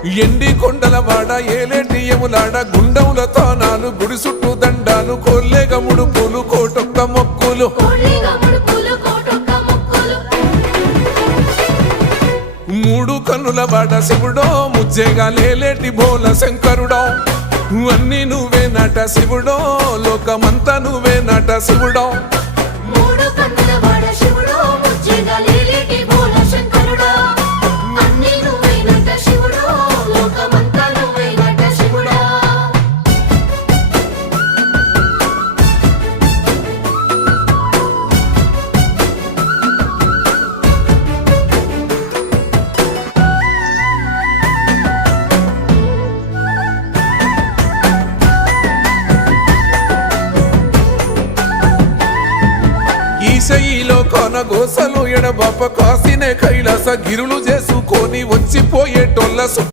ఎండి కొండల వాడ ఏలేటి యములాడ గుండముల తానాలు గుడి చుట్టూ దండాలు కోల్లేగ ముడుపులు కోటొక్క మొక్కులు మూడు కన్నుల వాడ శివుడో ముజ్జేగా లేలేటి బోల శంకరుడో అన్ని నువ్వే నట శివుడో లోకమంతా నువ్వే నట శివుడో ఈశయిలో కొనగోసలు ఎడబాప కాసినే కైలాస గిరులు చేసుకొని వచ్చిపోయేటోళ్ళ